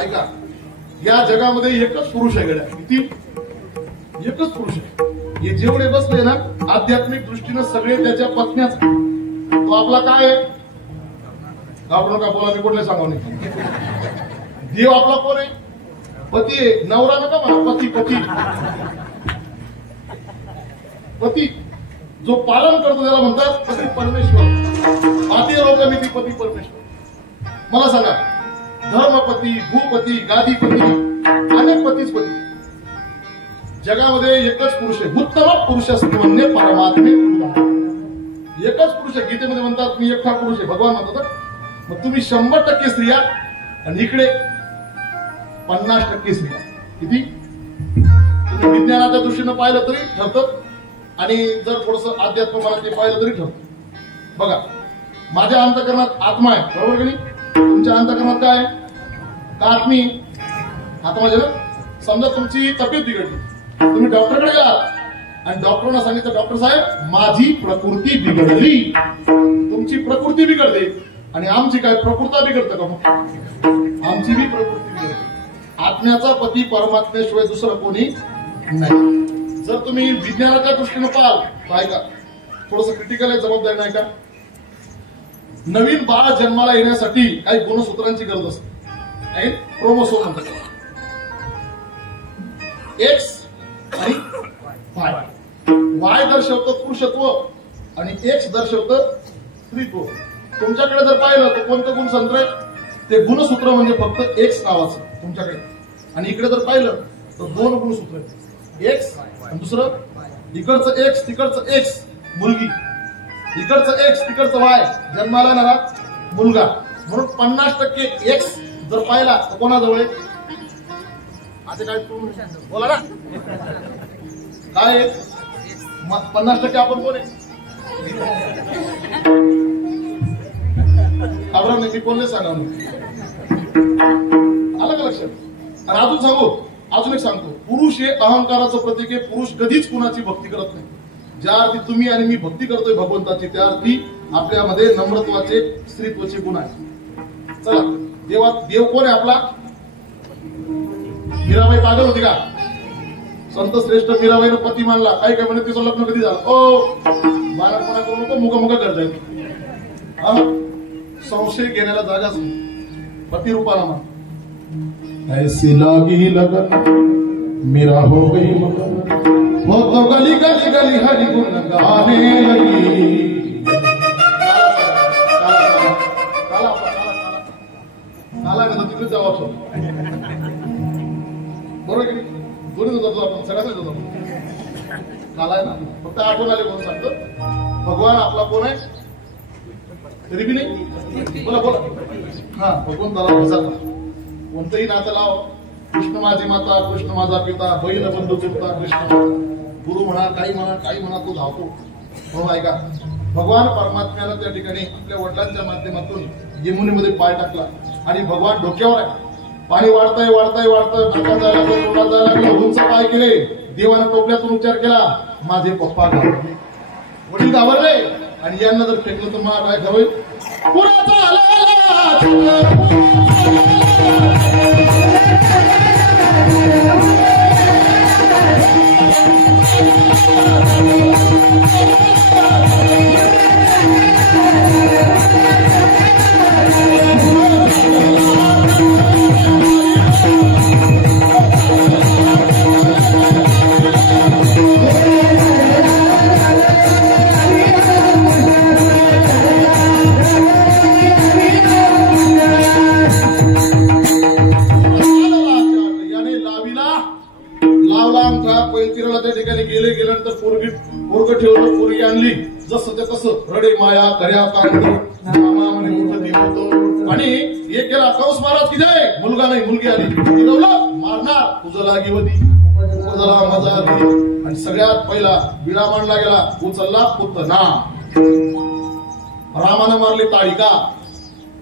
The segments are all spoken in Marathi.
ऐका, या जगामध्ये एकच पुरुष आहे गड्या. किती? एकच पुरुष आहे. हे जेवढे बसले ना आध्यात्मिक दृष्टीनं सगळे त्याच्या पत्न्याच. तो आपला काय आहे? आपण नका बोला, मी कुठले सांगू नाही. देव आपला कोण आहे? पती आहे. नवरा नका म्हणा, पती. पती पती जो पालन करतो त्याला म्हणतात पती परमेश्वर. आधी लोक मी ती पती परमेश्वर. मला सांगा, धर्मपती, भूपती, गादीपती, अनेक पतीच पती. जगामध्ये एकच पुरुष आहे. उत्तम पुरुष म्हणजे परमात्मे. एकच पुरुष आहे. गीतेमध्ये म्हणतात मी एकटा पुरुष आहे. भगवान म्हणतात. मग तुम्ही 100% स्त्रिया आणि इकडे 50% स्त्रिया. किती? तुम्ही विज्ञानाच्या दृष्टीनं पाहिलं तरी ठरतं आणि जर थोडस अध्यात्म मला ते पाहिलं तरी ठरतं. बघा, माझ्या अंतकरणात आत्मा आहे, बरोबर की नाही? तुमच्या अंतकरणात काय आहे? का आत्मी आत्मा जर समजा तुमची तब्येत बिघडली, तुम्ही डॉक्टरकडे गेलात आणि डॉक्टरांना सांगितलं डॉक्टर साहेब माझी प्रकृती बिघडली. तुमची प्रकृती बिघडते आणि आमची काय प्रकृता बिघडतं का? मग आमची बी प्रकृती बिघडते. आत्म्याचा पती परमात्म्याशिवाय दुसरं कोणी नाही. जर तुम्ही विज्ञानाच्या दृष्टीनं पाहाल तर ऐका, थोडस क्रिटिकल आहे, जबाबदारी नाही का? नवीन बाळ जन्माला येण्यासाठी काही गुणसूत्रांची गरज असते. क्रोमोसोम म्हणतात. एक्स आणि वाय. वाय दर्शवतं पुरुषत्व आणि एक्स दर्शवतं स्त्रीत्व. तुमच्याकडे जर पाहिलं तर कोणतं गुणसूत्र आहे? ते गुणसूत्र म्हणजे फक्त एक्स नावाचं तुमच्याकडे. आणि इकडे जर पाहिलं तर 2 गुणसूत्र आहेत. एक्स आणि दुसरं इकडचं एक्स तिकडचं एक्स मुलगी, इकडचं एक्स तिकडचं वाय, जन्माला येणारा मुलगा. म्हणून 50% एक्स जर पाहिला तर कोणाजवळ आहे? आता काय बोला ना, काय 50% आपण कोण आहे? खबर नाही, मी कोणले सांगा आलं का लक्षात? आणि अजून सांगू, अजून एक सांगतो, पुरुष हे अहंकाराचं प्रतीक आहे. पुरुष कधीच कुणाची भक्ती करत नाही. ज्या अर्थी तुम्ही आणि मी भक्ती करतोय भगवंताची, त्या अर्थी आपल्यामध्ये नम्रत्वाचे स्त्रीत्वाचे गुण आहेत. चला, देव कोण आहे आपला? मीराबाई पागल होती का? संत श्रेष्ठ मीराबाईनं पती मानला. काय काय म्हणे तिचं लग्न कधी झालं? ओ बाळपणा करू नको, मुगा करता येईल. संशय घेण्याला जागाच नाही. पती रूपाला मान. ऐसी लागी लगन मेरा हो गई मगन, वो तो गली गली गली हरि गुण गाने लगी. काला तिकडे जाऊ आपण, बरोबर की दोन्ही जातो आपण, सगळ्याच जातो. काला आहे ना, फक्त आठवण आले म्हणून सांगतो. भगवान आपला कोण आहे? तरी बी नाही. बोला बोला. हा, भगवंताला भजाला कोणतंही नातं लाव. कृष्ण माझी माता, कृष्ण माझा पिता, बहीण बंधू चुकता कृष्ण. गुरु म्हणा, काही म्हणा, काही म्हणा, तो धावतो. म्हणून ऐका, भगवान परमात्म्याला त्या ठिकाणी आपल्या वडिलांच्या माध्यमातून यमुनेमध्ये पाय टाकला आणि भगवान डोक्यावर आहे. पाणी वाढतंय वाढतंय वाढतंय, डोक्यात जायला लागलं, तोंडात जायला लागलं, उंच पाय केले. देवानं टोपल्यातून उच्चार केला, माझे पप्पा घाबरले. वडील घाबरले आणि यांना जर फेकलं तर मग काय खरं? त्या ठिकाणी गेल्यानंतर पोरग ठेवलं, पोरगी आणली. जसं ते तसं रडे माया कर्या आणि एक केला कंस महाराज की जाय, मुलगा नाही मुलगी आली. मारणार तुझं लागी होती, मजा आली. आणि सगळ्यात पहिला विडा मांडला गेला, उचलला पुतना. रामानं मारली ताळिका,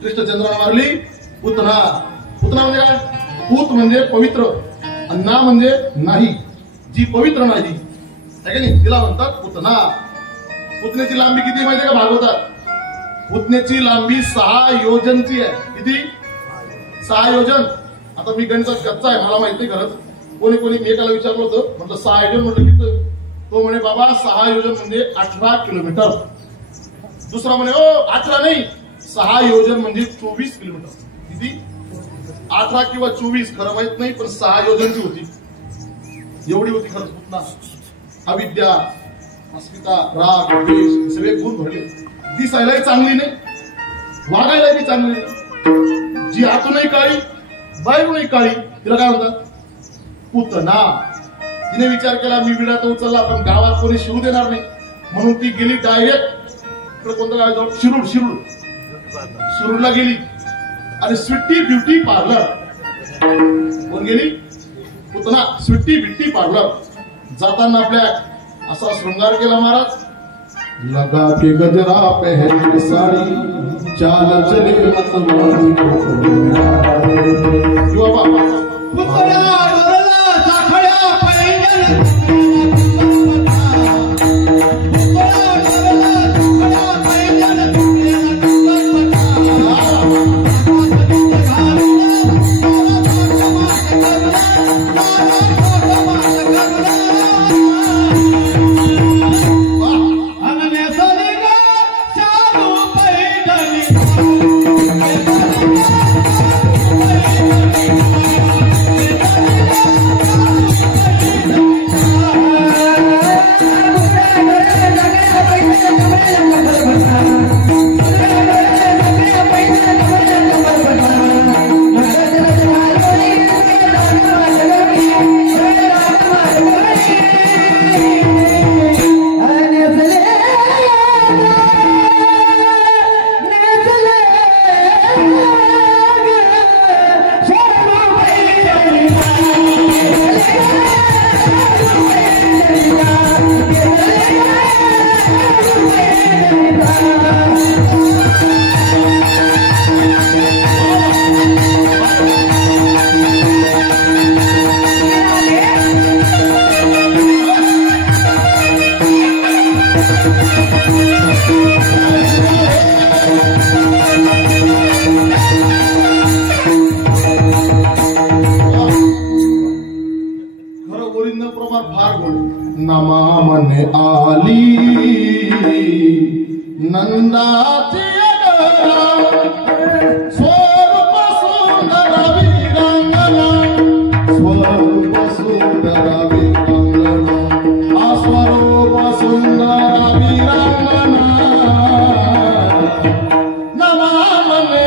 कृष्णचंद्रानं मारली पुतना. पुतना म्हणजे काय? पूत म्हणजे पवित्र आणि ना म्हणजे नाही, जी पवित्र नाही तिला म्हणतात पुतना. पुतण्याची लांबी किती माहिती का भागवतात? पुतण्याची लांबी 6 योजनची आहे. किती? 6 योजन. आता मी गणितात कच्चा आहे, मला माहिती खरंच. कोणी कोणी मी एकाला विचारलं होतं, म्हटलं 6 योजन म्हटलं किती? तो म्हणे बाबा 6 योजन म्हणजे 18 किलोमीटर. दुसरा म्हणे 18 नाही, 6 योजन म्हणजे 24 किलोमीटर. किती? 18 किंवा 24 खरं माहित नाही, पण 6 योजनची होती. एवढी होती खरंच पुतना. अविद्या, अस्मिता, राग, द्वेष सगळे गुण भरले. दिसायलाही चांगली नाही, वागायलाही चांगली नाही. जी आतूनही काळी बाहेरूनही काळी, तिला काय म्हणतात? पुतना. तिने विचार केला मी विडा तर उचलला, पण गावात कोणी शिरू देणार नाही, म्हणून ती गेली डायरेक्ट कोणतं गाव जाऊ? शिरूरला गेली आणि स्वीटी ब्युटी पार्लर. कोण गेली? पुतना. Sweety beauty parlour. जाताना आपल्या असा शृंगार केला महाराज. लगा के गजरा पहन साड़ी चाल चले मतवारी नमामने आली नंदाची स्वरूप सुंदर विरंगना, स्वरूप सुंदर विरंगना, स्वरूप सुंदर विरंगना. नमामने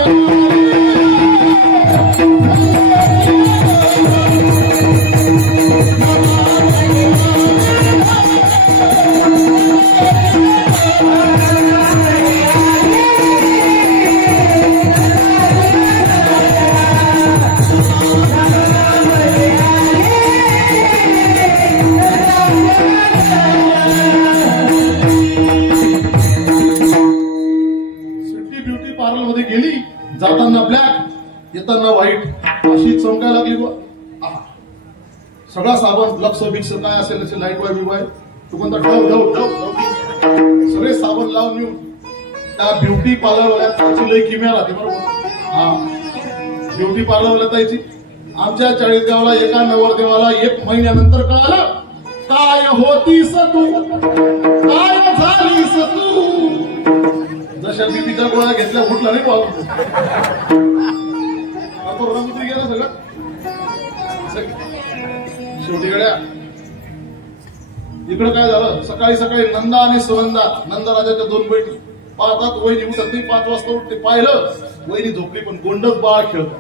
गेली. जाताना ब्लॅक, येताना व्हाईट, अशी चमकायला लागली. सगळा साबण लक्स बिक्स काय असेल त्याचे लाईट वाय बिवाय तू कोणता सगळे साबण लावून येऊन त्या ब्युटी पार्लरवाल्या त्याची लई किम्या राहते बरोबर. हा, ब्युटी पार्लरवाल्या ताईची आमच्या चाळीसगावला एका नवरदेवाला 1 महिन्यानंतर कळालं काय होतीस तू, काय झालीस तू. जशा बीपीच्या गोळ्या घेतल्या फुटला नाही पाहतो. गेला सगळं शेवटी गड्या. इकडं काय झालं, सकाळी सकाळी नंदा आणि सुनंदा, नंदराजाच्या 2 बहिणी पाहतात वहिनी उठत नाही, 5 वाजता उठते. पाहिलं वहिनी झोपली, पण गोंडच बाळ खेळतात.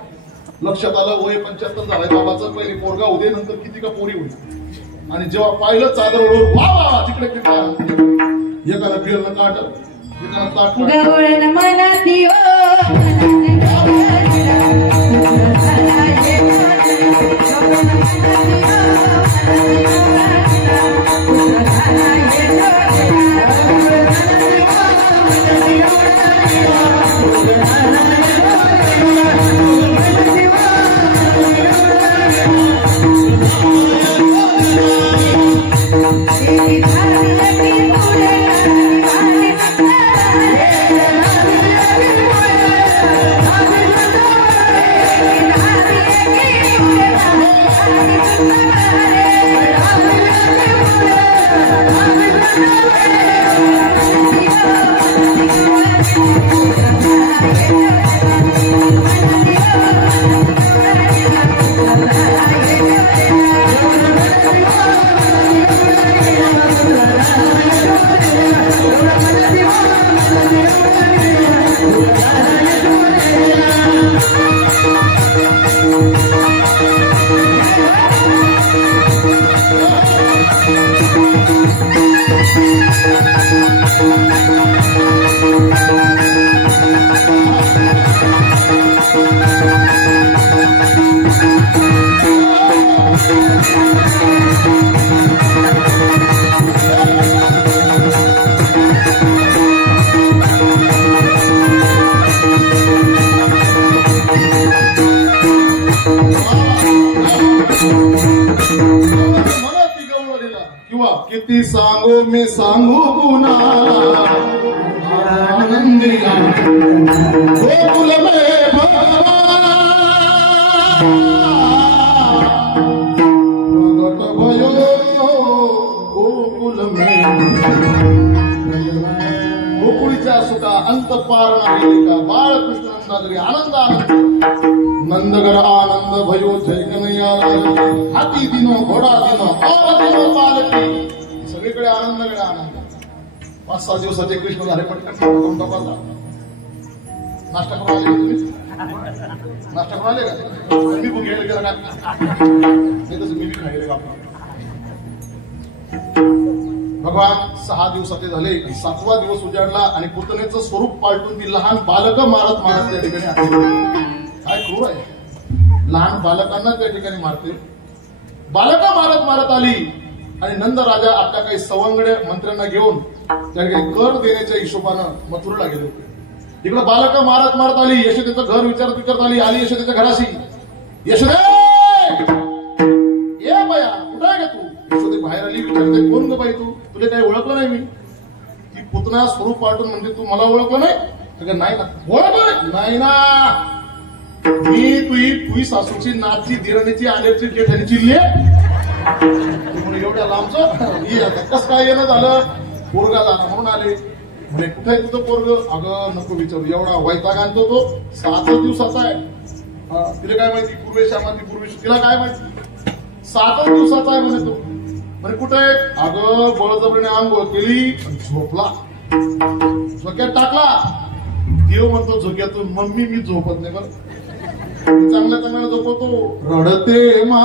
लक्षात आलं वय 75 झालंय बाबाचं, पहिले पोरगा होते नंतर किती का पोरी होईल. आणि जेव्हा पाहिलं चादर ओढून वा तिकडे एकाला पिरलं काट, गवळण मनाती किती सांगू मी सांगू गुना आनंदी गोकुल में प्रगट भयो गोकुल में गोकुळीच्या सुखा अंत पार नाही का बाळकृष्ण नंदागरी आनंद आनंद नंदगड आनंद भयो जय कन्हैया हाती दिनो घोडा दिनो और दिनो पालकी सगळीकडे आनंदगड आनंद 5-6 दिवसाचे कृष्ण झाले पटकन नाश्ता करून आले तुम्ही नाश्ता करून आले का मी पण घ्यायला गेला का तसं मी खायला का भगवान 6 दिवसाचे झाले 7वा दिवस उजाडला आणि पुतणेचं स्वरूप पालटून ती लहान बालक मारत मारत त्या ठिकाणी आली काय क्रूर आहे लहान बालकांना त्या ठिकाणी मारते बालका मारत मारत आली आणि नंद राजा आता काही सवंगड्या मंत्र्यांना घेऊन त्या ठिकाणी कर देण्याच्या हिशोबानं मथुरेला गेले होते इकडे बालका मारत मारत आली यशोदेचं घर विचारत आली यशोदेच्या घराशी यशोदे ये बाया कुठे आहे का तू यशोदे बाहेर आली विचारते कोण ग बाई तू तुला काही ओळखलं नाही मी ती पुतना स्वरूप पाठवून म्हणजे तू मला ओळखलं नाही नाही ना ओळखलं नाही ना मी तुझी सासूची नाथची दिरणीची आलेची जेठानीची एवढ्या लांबच कस काय येणं झालं पोरगा झाला म्हणून आले म्हणजे कुठे आहे तुझं पोरग अगं नको विचारू एवढा वैताग आणतो तो 7 दिवसाचा आहे तिला काय माहिती पूर्वेश तिला काय माहिती 7 दिवसाचा आहे म्हणे तो म्हणजे कुठे अगं बळजबरीने आंघोळ केली झोपला झोक्यात टाकला देव म्हणतो झोक्यातून मम्मी मी झोपत नाही बरं चांगल्या चांगल्या झोपवतो रडते मा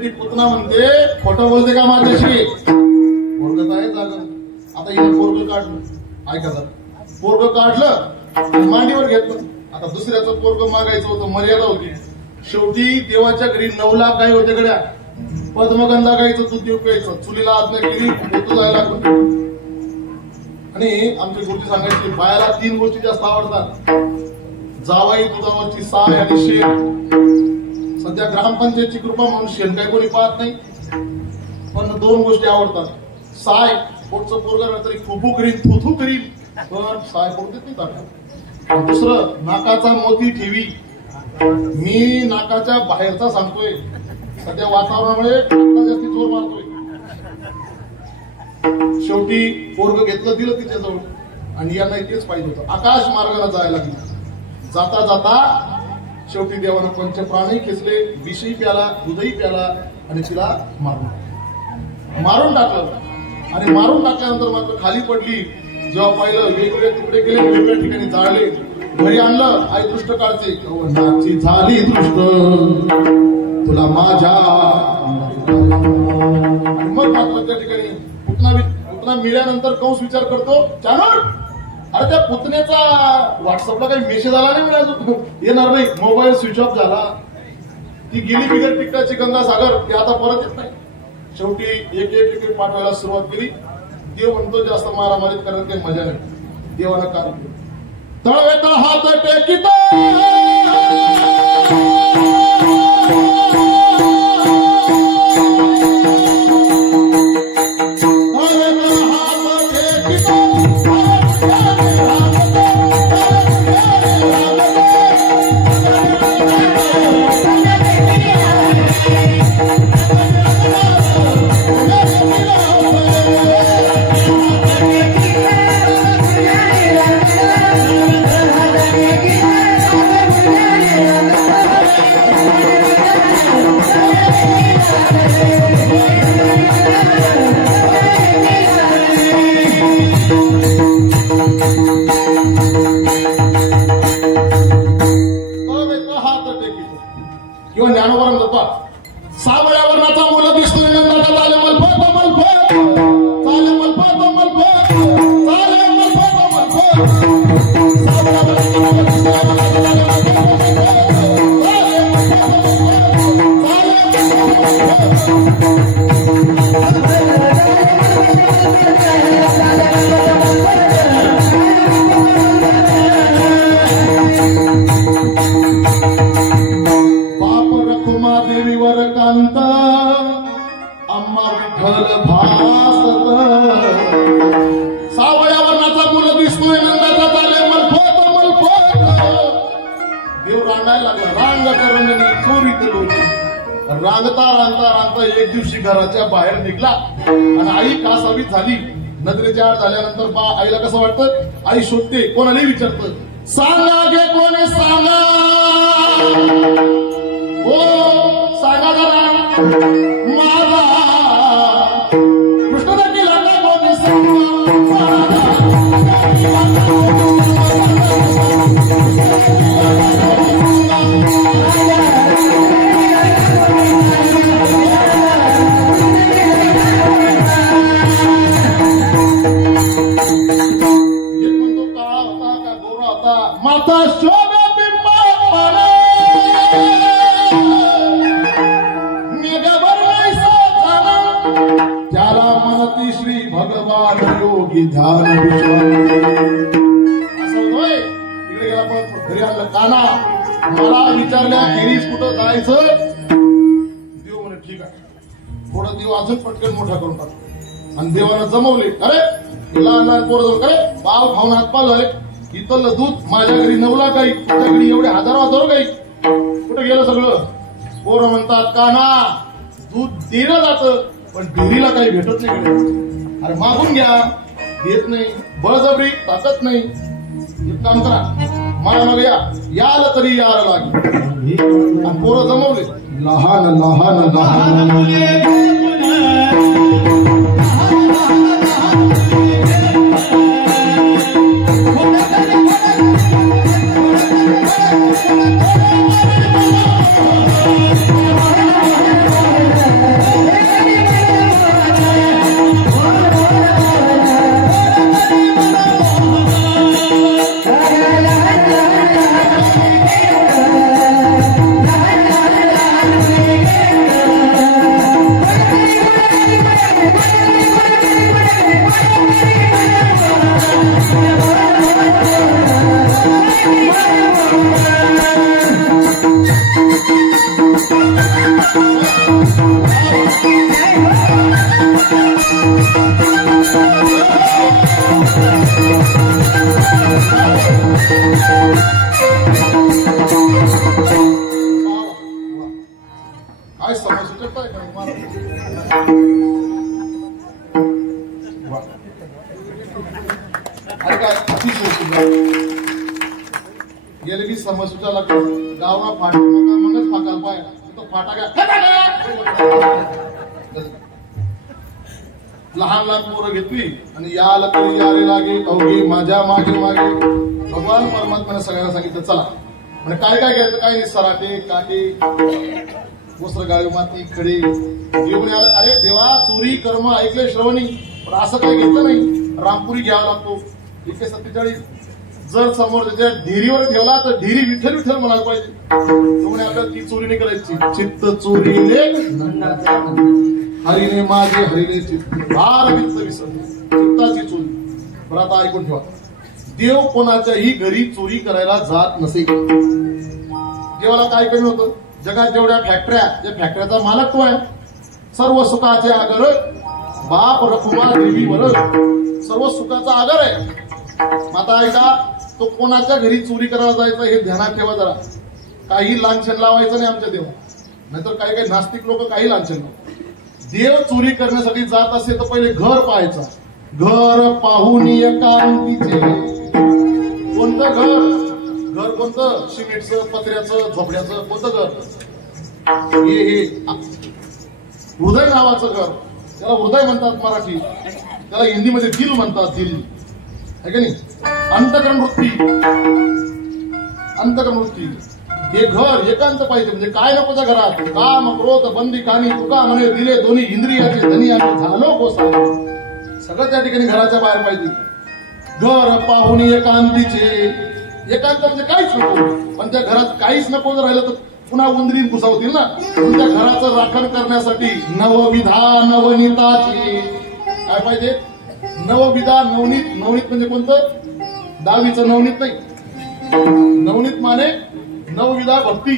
ती पुतना म्हणते खोटं बोलते का माझ्याशी पोरग आहे जाग आता हिने पोरग काढलं ऐका जर पोरग काढलं मांडीवर घेतलं आता दुसऱ्याचं पोरग मागायचं होतं मर्यादा होती शेवटी देवाच्या घरी 9 लाख गाई होत्या गड्या पद्मगंधा गायचं दूध देऊ प्यायचं चुलीला आज्ञा केली होतं जायला आणि आमची गोष्टी सांगायची बायाला 3 गोष्टी जास्त आवडतात जावाई दुधावरची साय आणि शेण सध्या ग्रामपंचायतची कृपा म्हणून शेण काही कोणी पाहत नाही पण 2 गोष्टी आवडतात साय पोटचं पोरग तरी फुफू करीन थुथू करीन पण साय पोट देत नाही ताट दुसरं नाकाचा मोती ठेवी मी नाकाच्या बाहेरचा सांगतोय सध्या वातावरणामुळे आता जास्ती जोर मारतोय. शेवटी पोरग घेतलं दिलं तिच्याजवळ आणि यांना तेच पाहिजे होतं. आकाश मार्गाला जायला लागली. जाता जाता शेवटी देवानं पंचप्राणही खेचले, विषही प्याला, दूधही प्याला आणि तिला मारून टाकलं. आणि मारून टाकल्यानंतर मात्र खाली पडली. जेव्हा पाहिलं वेगवेगळे तुकडे केले, वेगवेगळ्या ठिकाणी जाळले, घरी आणलं. आई दृष्ट काढते, नाची झाली दृष्ट तुला माझ्या. आणि मग मात्र त्या ठिकाणी पुतना मिळाल्यानंतर कंस विचार करतो, चानूर अरे त्या पुतण्याचा व्हॉट्सअपला काही मेसेज आला नाही म्हणजे येणार नाही. मोबाईल स्विच ऑफ झाला. ती गेली बिगर टिकटाची गंगासागर, ती आता परत येत नाही. शेवटी एक एक पाठवायला सुरुवात केली. देव म्हणतो जास्त मारामारीत करण्यात काही मजा नाही. देवानं कार्य केलं. तळवेता हात टेकितो किंवा ज्ञानोबा जपा. सावळ्यावरणाचा मुलं दिसतोय नंदाचा चाले मलफत मलफत चाले मलफत मलफत चाले मलफत देवीवर कांत अम्मा विठ्ठल भासत. सावळ्या वर्णाचा मुलं दिसतोय नंदाचा चाले मलफत मलफत. देव रांगायला लागला. रांग करून चोरीत लोली. रांगता रांगता रांगता एक दिवशी घराच्या बाहेर निघला आणि आई कासावीत झाली. नजरेच्या आड झाल्यानंतर आईला कसं वाटतं, आई शोधते, कोणालाही विचारतं, सांगा गे कोणी सांगा, हो सांगा जरा माझा कृष्ण केला कोणी म्हणतो काळा होता का गोरा होता, माता शोभा बिंबा त्याला म्हणती श्री भगवान योगी ध्यान असं होय. तिकडे गेला पण घरी आणलं. काना मला विचारल्या खेरीज कुठं जायचं. देव म्हणे ठीक आहे. थोडा देव अजून पटकन मोठा करून टाकतो आणि देवाला जमवले. अरे लहान लहान पोरं जमून अरे पाव खाऊन हातपाल झाले. इथलं दूध माझ्या घरी 9 लाख गाई, तुझ्या घरी एवढे हजारो गाई. कुठे गेलं सगळं. पोरं म्हणतात काना दूध दिलं जातं पण डेअरीला काही भेटत नाही. अरे मागून घ्या, देत नाही. बळजबरी ताकद नाही. एक काम करा, मला मग याल तरी यार लागेल. आणि पोरं जमवले. लहान लहान लहान काय समजलं अरे काय गेले की समस्या लागतो गावना फाटा मगच फाका पाय तो फाटा लहान लहान पोरं घेतली आणि याला तरी यारे लागे अवघे माझ्या मागे मागे भगवान परमात्म्याने सगळ्यांना सांगितलं चला म्हणजे काय काय घ्यायचं काय नाही सराटे काटे वस्त्र गाळी माती खडे घेऊन अरे देवा चोरी कर्म ऐकले श्रवणी पण असं काही घेतलं नाही रामपुरी घ्यावा लागतो 147 जर समोर त्याच्या ढिरीवर ठेवला तर ढिरी विठ्ठल विठ्ठल म्हणायला पाहिजे त्यामुळे आपल्याला ती चोरी नाही करायची चित्त चोरीने हरीने माझे हरीने चित्त फार वित्त विसरले चित्ताची चोरी. बरं आता ऐकून ठेवा देव कोणाच्याही घरी चोरी करायला जात नसे. देवाला काय कमी होतं जगात जेवढ्या फॅक्टऱ्या त्या फॅक्टरीचा मालक तो आहे सर्व सुखाचे आगर बाप रखुमा देवी वर सर्व सुखाचा आगर आहे. माता ऐका तो कोणाच्या घरी चोरी करायला जायचं हे ध्यानात ठेवा जरा. काही लांछन लावायचं नाही आमच्या देवा नाहीतर काही काही नास्तिक लोक काही लांछन लावतात. देव चोरी करण्यासाठी जात असेल तर पहिले घर पाहायचं. घर पाहून एकांतीचे कोणतं घर घर कोणतं सिमेंटचं पत्र्याचं झोपड्याचं कोणतं घर हे हृदय नावाचं घर त्याला हृदय म्हणतात मराठी त्याला हिंदीमध्ये दिल म्हणतात दिल आहे का नाही. अंतकरण वृत्ती हे घर एकांत पाहिजे म्हणजे काय नको त्या घरात काम क्रोध बंदी खाणी तुका म्हणे दिले दोन्ही इंद्रियाचे धनी आम्ही झालो गोसा सगळं त्या ठिकाणी घराच्या बाहेर पाहिजे. घर पाहून एकांतीचे एकांत म्हणजे काहीच नको पण त्या घरात काहीच नको जर राहिलं तर पुन्हा उंदरी घुसावतील ना. त्या घराचं राखण करण्यासाठी नवविधा नवनीताचे काय पाहिजे नवविधा नवनीत. नवनीत म्हणजे कोणतं दहावीचं नवनीत नाही. नवनीत माने नवविधा भक्ती.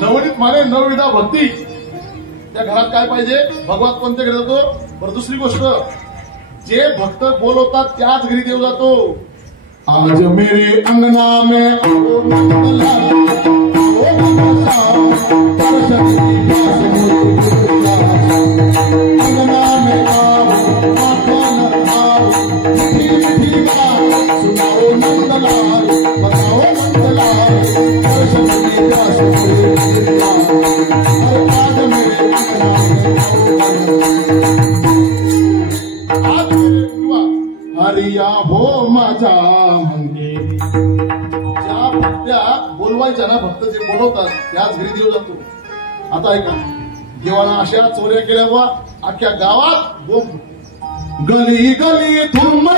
नवनीत माने नवविधा भक्ती. त्या घरात काय पाहिजे भगवान कोणत्या घरी जातो. बरं दुसरी गोष्ट जे भक्त बोलवतात त्याच घरी देव जातो. आज मेरे अंगना में अंगना में सुनाओ नंदलाल बताओ नंदलाल आज मेरे हरिया हो माझा म्हणजे ज्या भक्त्या बोलवायच्या ना भक्त जे बोलवतात त्याच घरी देव जातो. आता ऐका देवानं अशा चोऱ्या केल्या वा अख्ख्या गावात बोंब गली गली धूम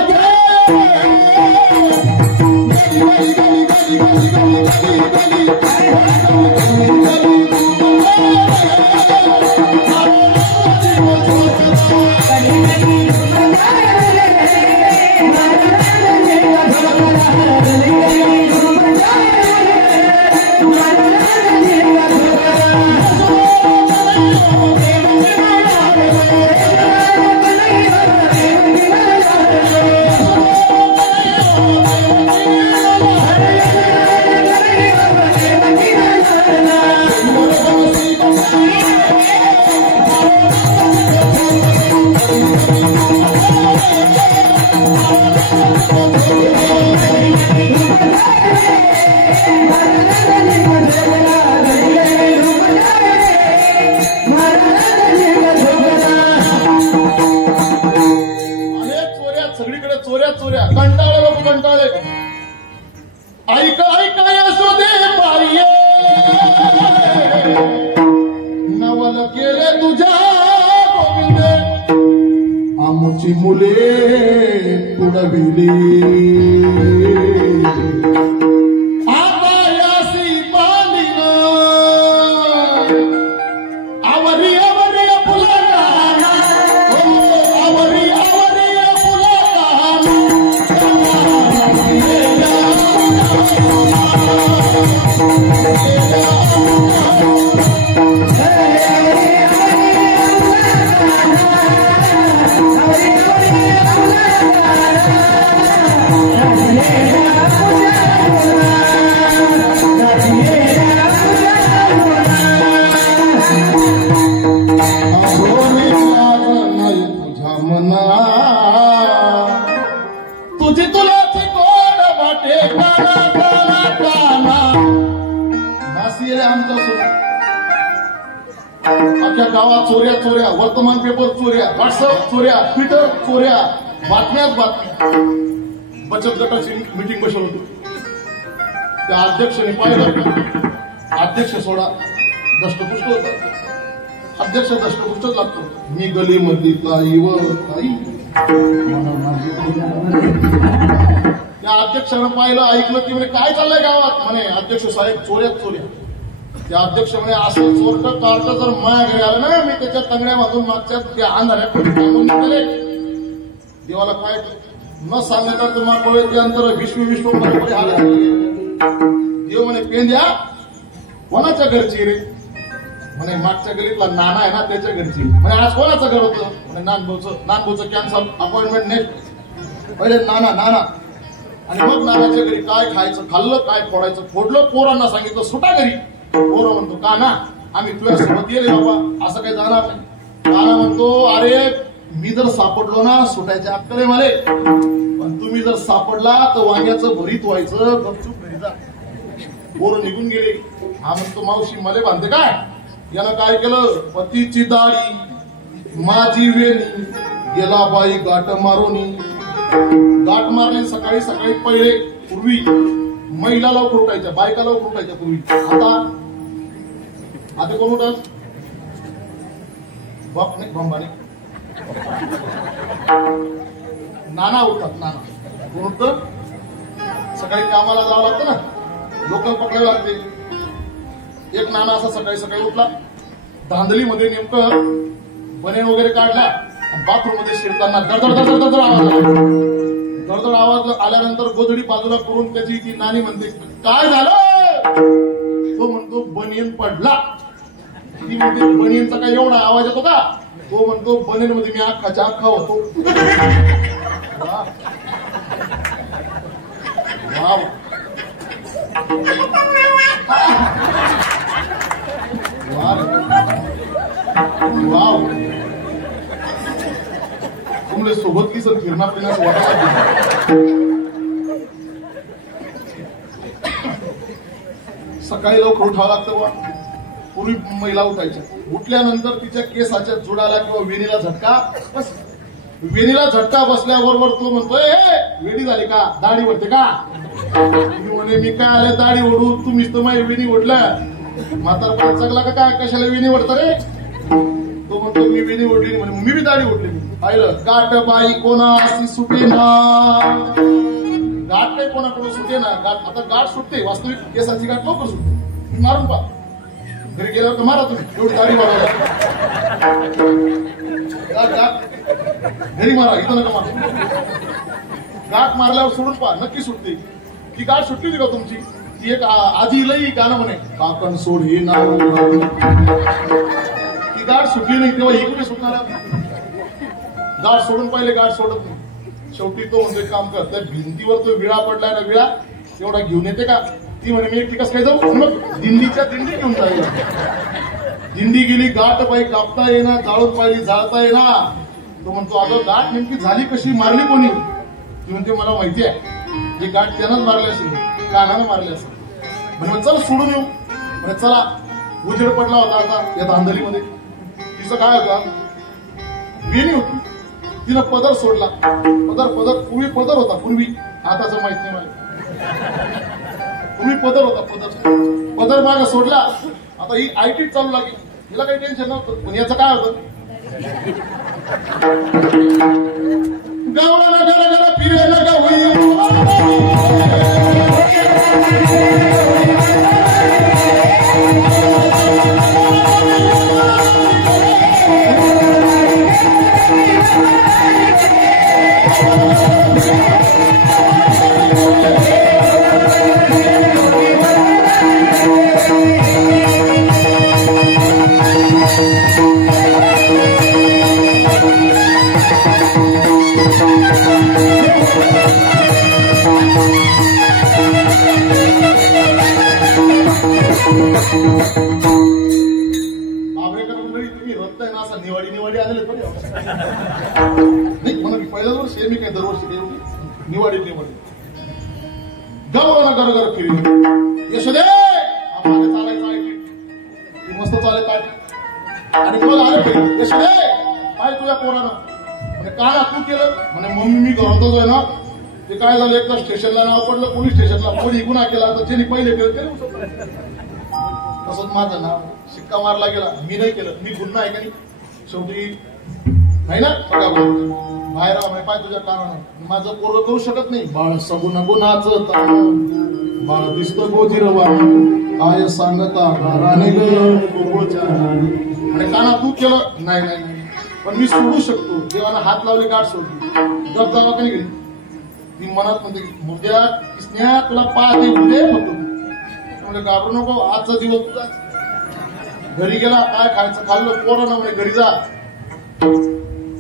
मुले तुडविली आता यासी पालिन आवरी आवरी फुलका आवरी आवरी फुलका अख्ख्या गावात चोऱ्या चोऱ्या, वर्तमान पेपर चोऱ्या, व्हॉट्सअप चोऱ्या, ट्विटर चोऱ्या, बातम्याच बातम्या. बचत गटाची मीटिंग बसवली होती. त्या अध्यक्षाने पाहिलं, अध्यक्ष सोडा दष्टपुष्ट होता. अध्यक्ष दष्टपुष्टच लागतो. मी गलीमधली ताई व ताई. त्या अध्यक्षानं पाहिलं, ऐकलं की म्हणे काय चाललंय गावात. म्हणे अध्यक्ष साहेब चोऱ्यात चोऱ्या. त्या अध्यक्ष म्हणे असं चोरट कारट जर माया घरी आलं ना, मी त्याच्या तंगड्या बांधून मागच्या त्या अंधाऱ्या टाकून गेले. देवाला काय न सांगितलं तर मग त्यानंतर विश्व मध्ये आला. देव म्हणे पेंद्या कोणाच्या घरची रे. म्हणे मागच्या गलीतला नाना आहे ना त्याच्या घरची. म्हणे आज कोणाचं घर होतं. म्हणे नानभाऊचं कॅन्सल अपॉइंटमेंट नेक्स्ट. पहिले नाना आणि मग नानाच्या घरी काय खायचं खाल्लं, काय फोडायचं फोडलं. पोरांना सांगितलं सुटा घरी. पोरं म्हणतो का ना आम्ही तुझ्या सोबत येईल बाबा, असं काही जाणार नाही. नाना म्हणतो अरे मी जर सापडलो ना सुटायचे अक्कल आहे मला, पण तुम्ही जर सापडला तर वांग्याचं भरीत व्हायचं, गपचूप घरी जा. पोरं निघून गेले. हा म्हणतो मावशी मला बांधते काय. यानं काय केलं, पतीची दाढी माझी वेणी गेला बाई गाठ मारोनी. गाठ मारली सकाळी सकाळी. पहिले पूर्वी महिला लवकर उठायच्या, बायका लवकर उठायच्या पूर्वी. आता कोण उठत बाप नाही बंबाने नाना उठतात. नाना कोण उठत, सकाळी कामाला जावं लागतं ना, लोकल पकडावे लागते. एक नाना असा सकाळी सकाळी उठला, धांदलीमध्ये नेमकं बनेन वगैरे काढला, बाथरूम मध्ये शिरताना दडदड आवाज आला. दडदड आवाज आल्यानंतर गोधडी बाजूला करून त्याची ती नानी म्हणते काय झालं. तो म्हणतो बनियन पडला. ती म्हणते बनियनचा काय एवढा आवाज येतो का. तो म्हणतो बनियन मध्ये मी अख्खाच्या अख्खा होतो. वाव तुमले सोबत की सर फिरना फिरण्यास वाटायला. सकाळी लवकर उठावं लागतं बा. पूर्वी महिला उठायच्या. उठल्यानंतर तिच्या केसाच्या जुडाला किंवा वेणीला झटका बस. वेणीला झटका बसल्याबरोबर तो म्हणतोय वेणी झाली का, दाढी ओढते का. मी म्हणे मी काय आले दाढी ओढू, तुम्हीच तर माझी वेणी ओढलं. म्हातारपणा जगला का काय, कशाला वेणी ओढता रे. तो म्हणतो मी वेणी ओढली. म्हणे मी बी दाढी ओढली. पाहिलं गाठ बाई कोणा अशी सुटे ना. गाठ काही कोणाकडून सुटे ना. गाठ आता गाठ सुटते, वास्तविक केसाची गाठ लवकर सुटते. मारून पा घरी गेल्यावर तर मारा तुम्ही, एवढी दाढी वाढवायला. घरी मारा, इथं नका मारा. गाठ मारल्यावर सोडून पहा, नक्की सुटते. ती गाठ सुटली होती का तुमची. ती एक आजी लई गाणं म्हणे काकण सोड हे नाव. ती गाठ सुटली नाही तेव्हा ही कुठे सुटणार. गाठ सोडून पाहिले, गाठ सोडत नाही. शेवटी तो म्हणतो काम कर, त्या भिंतीवर तो विळा पडलाय ना, विळा एवढा घेऊन येते का. ती म्हणे मी एकटी कसं काय जाऊ. मग दिंडीच्या दिंडी घेऊन जाईल. दिंडी गेली, गाठ बाई कापता येणार, जाळून पाहिली जाळता येणार. तो म्हणतो अगं गाठ नेमकी झाली कशी, मारली कोणी. ती म्हणते मला माहिती आहे, ही गाठ त्यानंच मारली असेल, कानानं मारली असेल. म्हणजे चल सोडून येऊ. म्हणजे चला. उजेड पडला होता आता या धांदलीमध्ये. तिचं काय होतं, वेणी होती. तिनं पदर सोडला. पदर पूर्वी पदर होता. पूर्वी आताच माहित नाही मला. पूर्वी पदर होता. पदर मागे सोडला. आता ही आयटी चालू लागली. हिला काही टेन्शन नव्हतं. पण याचं काय होतं, गावाला घरा फिरायला निवाडी आलेले नाही म्हणा की पहिल्याच वर्षी मी काय दरवर्षी निवाडी गावाला घर फिरली. यशोदे चालायचं आहे मस्त चालत आहे. आणि मग आले पहिले यशोदे काय तुझ्या पोरानं म्हणजे काय तू केलं म्हणे मम्मी मी घरातच आहे ना ते काय झालं एकदा स्टेशनला नाव पडलं पोलीस स्टेशनला कोणी गुन्हा केला तर ज्यांनी पहिले केलं ते तसंच माझं नाव शिक्का मारला गेला मी नाही केलं मी गुन्हा आहे का नाही शेवटी नाही ना बघा बाहेर पाय तुझ्या कानानं माझं पोरं करू शकत नाही बाळ सगुण गुणाचं बाळ दिसतं गोजीरवान काय सांगता घराने आणि काना तू केलं नाही नाही नाही पण मी सोडू शकतो देवाला हात लावले गाठ सोडली गप जावा का नाही मी मनात म्हणते उद्या किसन्या तुला पाहते उद्या फक्त म्हणजे घाबरू नको आजचा दिवस तुझा घरी गेला काय खायचं खाल्लं पोरं ना म्हणजे घरी जा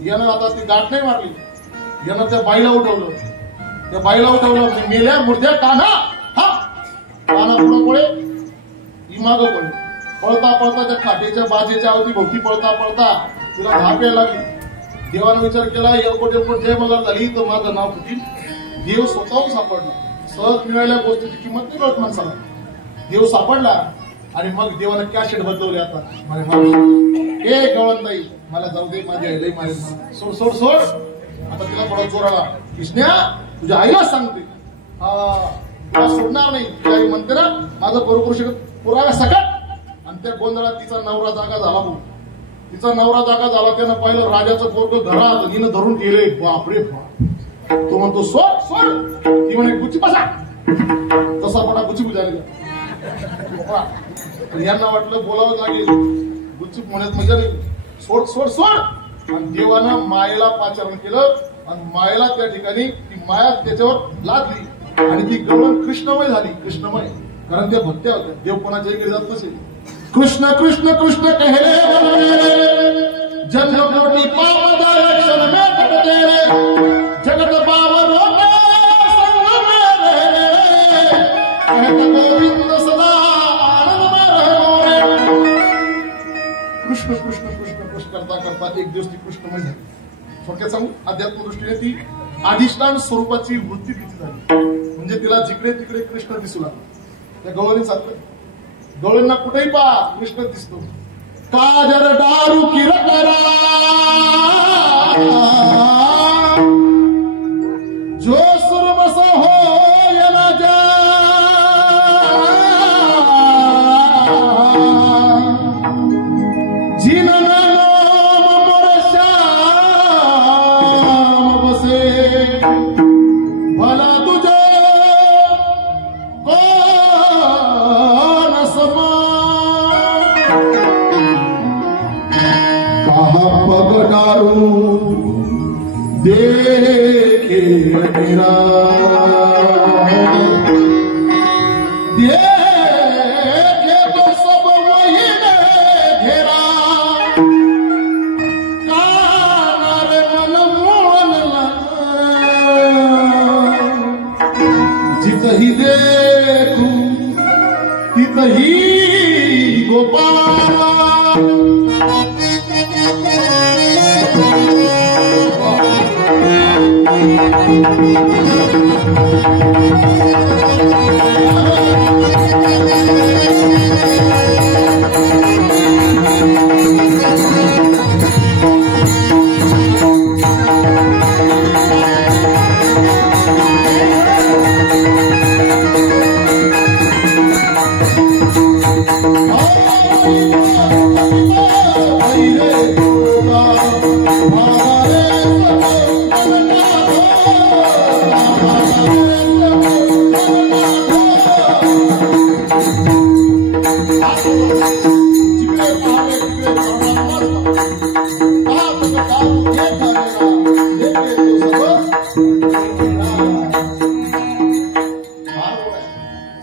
यानं आता ती गाठ नाही मारली यानं त्या बाईला उठवलं म्हणजे मेल्या मुर्द्या कान्हा हा कान्हा पुढं पळे ही माग पळे पळता पळता त्या खाटेच्या बाजेच्या अवती पळता पळता तिला धाप यायला लागली देवानं विचार केला एअरपोर्ट जय मला झाली तर माझं नाव फुटील देव स्वतःहून सापडला सहज मिळालेल्या गोष्टीची किंमत नाही कळत माणसाला देव सापडला आणि मग देवानं कॅशेट बदलवले आता माझ्या हे गवळणताई मला जाऊ दे माझी आई लई मारेल मला सोड सोड सोड आता तिला थोडा जोराला कृष्ण्या तुझ्या आईला सांगते तुला सोडणार नाही तुझी आई म्हणते ना माझं बरोबर शकत पुराव्या सकट आणि त्या गोंधळात तिचा नवरा जागा झाला भाऊ तिचा नवरा जागा झाला त्यानं पाहिलं राजाचं पोरग घरात हिनं धरून गेले बापरे तो म्हणतो सोड सोड ती म्हणे गुच्ची बसा तसा पडा गुच्ची बुजायला यांना वाटलं बोलावं लागेल गुच्ची म्हणत मजा नाही सोड सोड सोड आणि देवानं मायेला पाचारण केलं आणि मायेला त्या ठिकाणी ती माया त्याच्यावर लादली आणि ती गवळण कृष्णमय झाली कृष्णमय कारण त्या भक्त्या होत्या देव कोणाच्या इकडे जात नसेल कृष्ण कृष्ण कृष्ण कहले जन्म कोटी पावदाय क्षण में घटते जगत पावन संग में रहे कहत गोविंद सदा आनंद में रहो कृष्ण कृष्ण कृष्ण कृष्ण करता करता एक दिवस ती कृष्णमय झाली थोडक्यात सांगू अध्यात्म दृष्टीने ती अधिष्ठान स्वरूपाची वृत्ती तिची झाली म्हणजे तिला जिकडे तिकडे कृष्ण दिसू लागला त्या गवळणी चाललं गवळींना कुठेही पहा कृष्ण दिसतो काजर दारू किरकरा जो सुरमस हो ना जा जिन बसे भला तुझे पगडारू देखे मेरा देखे तो सब वही घेरा कानार मन मोहन जितही देखू तितही गोपाल